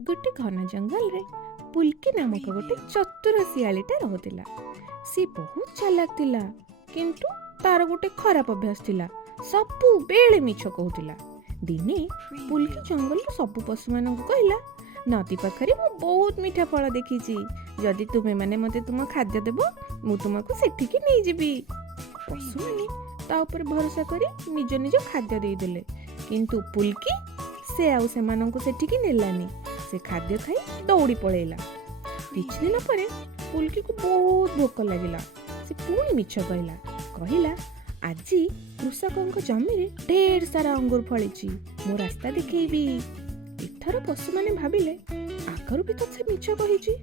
गोटे घन जंगल रे पुल्की नामक गोटे चतुर शियालीटे रहुतिला। सी बहुत चालाक थिला, किंतु तार गोटे खराब अभ्यास थिला, सबु बेले मिछ कहूतिला। दिने पुल्की जंगल सबु पशु मानक कहला, नदी पाखरे मु बहुत मीठा फल देखिछि, जदि तुमे माने मते तुम खाद्य देबो मु तुमको सेठिकी नै जेबी। पशु माने ता ऊपर भरोसा करी निज निज खाद्य देई देले, किंतु पुल्की से आउ सेमानंकु सेठिकी नेलानी। से खाद्य खाई दौड़ी पळेला। किछि दिन परे पुल्की को बहुत भोक लागिला। से पुणी मिछ कहला आजी कृषकंक जमी रे ढेर सारा अंगूर फळिछि, मो रास्ता देखैबी। एथर पशु माने भाबिले आगरु भी तो से मिछ कहिछि,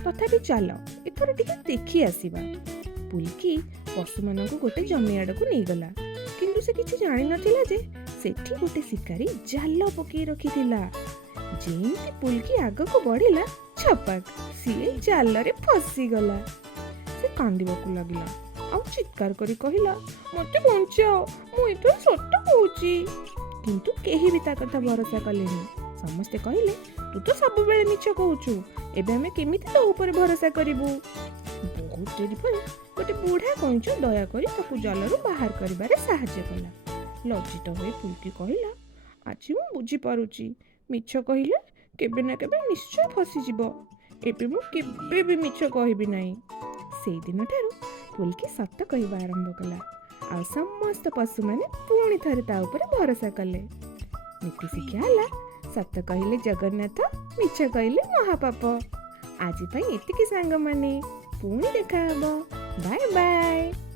तथापि चल एथर टिके देखि आसीबा। पुल्की पशु मानकु गोटे जमी आडकु नै गला, किंतु से किछि जानि नथिला जे सेठी गोटे शिकारी जाल पकई रखिथिला। जेमती पुल्की आगको बढ़िला छपाक सी जाल रे फसी गला। से कांदिबाकू लागिला आ चित्कार करी कहिला, मते बंचाओ, मु एथर सत्य कहूची। किंतु केही भी ता कथा भरोसा कलेनी। समस्ते कहिले तू तो सब बेले मिछ कहूचु, एबे हमें केमिति तो ऊपर भरोसा करिवु। बहुत देरी पर गोटे बूढ़ा कंच दया करी ताकू जलरू बाहर करिबारे सहायता कला। लज्जित होई पुल्की कहिला, आज मु बुझी पारुची, मिछ कहिले केबे ना केबे निश्चय फसी जिवो। एबे मु केबे भी मिछ कहिबी नाही। सेई दिन ठारू पुल्की सत्य कहिबा आरंभ कला, आ समस्त पशु माने पुणी थरे ता ऊपर भरोसा कले। नीति शिक्षा हला, सत्य कहिले जगन्नाथ, मिछ कहिले महापाप। आज पई एतिकी सांग माने पुणी देखा हबो। Bye bye.